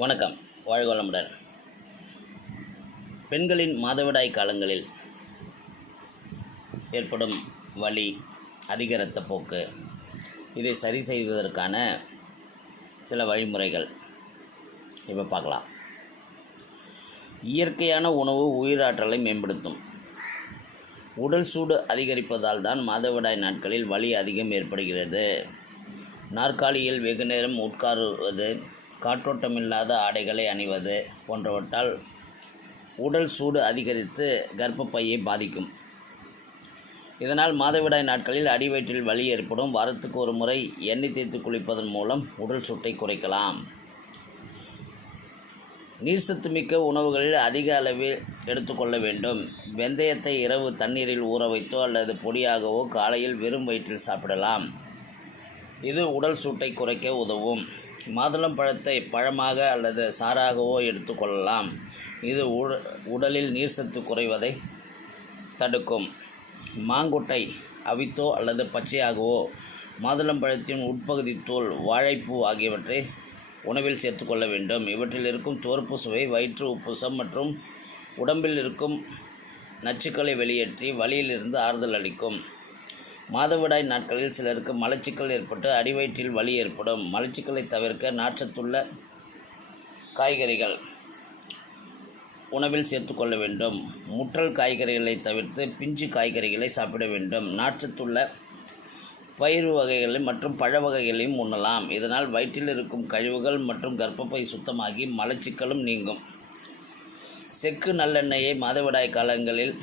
வணக்கம். வாழ்க வளமுடன். பெண்களின் மாதவிடாய் காலங்களில் ஏற்படும் வலி அதிக இரத்தப்போக்கு இதை சரி செய்வதற்கான சில வழிமுறைகள் இப்போ பார்க்கலாம். இயற்கையான உணவு உயிராற்றலை மேம்படுத்தும். உடல் சூடு அதிகரிப்பதால் தான் மாதவிடாய் நாட்களில் வலி அதிகம் ஏற்படுகிறது. நாற்காலியில் வெகு நேரம் உட்காருவது காற்றோட்டமில்லாத ஆடைகளை அணிவது போன்றவற்றால் உடல் சூடு அதிகரித்து கர்ப்பப்பையை பாதிக்கும். இதனால் மாதவிடாய் நாட்களில் அடிவயிற்றில் வலி ஏற்படும். வாரத்துக்கு ஒரு முறை எண்ணெய் தேய்த்து குளிப்பதன் மூலம் உடல் சூட்டை குறைக்கலாம். நீர் மிக்க உணவுகளில் அதிக அளவில் எடுத்துக்கொள்ள வேண்டும். வெந்தயத்தை இரவு தண்ணீரில் ஊற வைத்தோ அல்லது பொடியாகவோ காலையில் வெறும் வயிற்றில் சாப்பிடலாம். இது உடல் சூட்டை குறைக்க உதவும். மாதுளம் பழத்தை பழமாக அல்லது சாறாகவோ எடுத்துக்கொள்ளலாம் இது உட உடலில் நீர் சத்து குறைவதை தடுக்கும். மாங்கொட்டை அவித்தோ அல்லது பச்சையாகவோ மாதுளம்பழத்தின் உட்பகுதி தோல் வாழைப்பூ ஆகியவற்றை உணவில் சேர்த்துக்கொள்ள வேண்டும். இவற்றில் இருக்கும் தோற்பு சுவை வயிற்று உப்புசம் மற்றும் உடம்பில் இருக்கும் நச்சுக்களை வெளியேற்றி வலியிலிருந்து ஆறுதல் அளிக்கும். மாதவிடாய் நாட்களில் சிலருக்கு மலச்சிக்கல் ஏற்பட்டு அடிவயிற்றில் வலி ஏற்படும். மலச்சிக்கலை தவிர்க்க நாற்றத்துள்ள காய்கறிகள் உணவில் சேர்த்துக்கொள்ள வேண்டும். முற்றல் காய்கறிகளை தவிர்த்து பிஞ்சு காய்கறிகளை சாப்பிட வேண்டும். நாற்றத்துள்ள பயிறு வகைகளையும் மற்றும் பழ வகைகளையும் உண்ணலாம். இதனால் வயிற்றில் இருக்கும் கழிவுகள் மற்றும் கர்ப்பப்பை சுத்தமாகி மலச்சிக்கலும் நீங்கும். செக்கு நல்லெண்ணெயை மாதவிடாய் காலங்களில்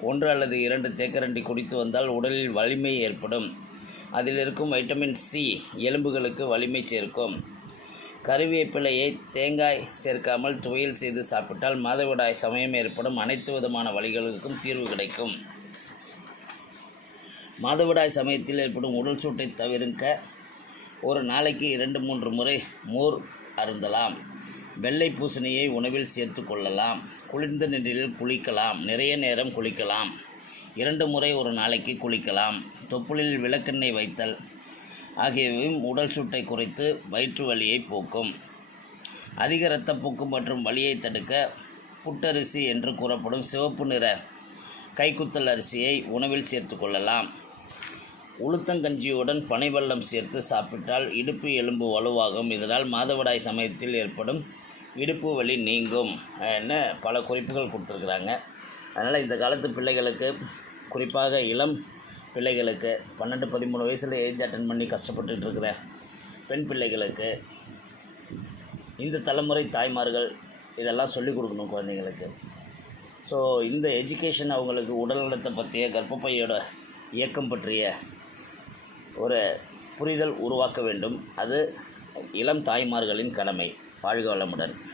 ஒன்று அல்லது இரண்டு தேக்கரண்டி குடித்து வந்தால் உடலில் வலிமை ஏற்படும். அதில் இருக்கும் வைட்டமின் சி எலும்புகளுக்கு வலிமை சேர்க்கும். கருவேப்பிலையை தேங்காய் சேர்க்காமல் துவையல் செய்து சாப்பிட்டால் மாதவிடாய் சமயம் ஏற்படும். அனைத்து விதமான வலிகளுக்கும் தீர்வு கிடைக்கும். மாதவிடாய் சமயத்தில் ஏற்படும் உடல் சூட்டை தவிர்க்க ஒரு நாளைக்கு இரண்டு மூன்று முறை மோர் அருந்தலாம். வெள்ளை பூசணியை உணவில் சேர்த்து கொள்ளலாம். குளிர்ந்த நீரில் குளிக்கலாம். நிறைய நேரம் குளிக்கலாம். இரண்டு முறை ஒரு நாளைக்கு குளிக்கலாம். தொப்புளில் விளக்கெண்ணெய் வைத்தல் ஆகியவையும் உடல் சூட்டை குறைத்து வயிற்று வலியை போக்கும். அதிக இரத்தப்போக்கு மற்றும் வலியை தடுக்க புட்டரிசி என்று கூறப்படும் சிவப்பு நிற கைக்குத்தல் அரிசியை உணவில் சேர்த்து கொள்ளலாம். உளுத்தங்கஞ்சியுடன் பனைவெல்லம் சேர்த்து சாப்பிட்டால் இடுப்பு எலும்பு வலுவாகும். இதனால் மாதவிடாய் சமயத்தில் ஏற்படும் இடுப்பு வலி நீங்கும். என்ன பல குறிப்புகள் கொடுத்துருக்குறாங்க. அதனால் இந்த காலத்து பிள்ளைகளுக்கு குறிப்பாக இளம் பிள்ளைகளுக்கு பன்னெண்டு பதிமூணு வயசில் ஏஜ் அட்டன் பண்ணி கஷ்டப்பட்டுட்டு இருக்கிற பெண் பிள்ளைகளுக்கு இந்த தலைமுறை தாய்மார்கள் இதெல்லாம் சொல்லிக் கொடுக்கணும் குழந்தைங்களுக்கு ஸோ இந்த எஜுகேஷன் அவங்களுக்கு உடல்நலத்தை பற்றிய கர்ப்பப்பையோட இயக்கம் பற்றிய ஒரு புரிதல் உருவாக்க வேண்டும். அது இளம் தாய்மார்களின் கடமை. வாழ்க வளமுடன்.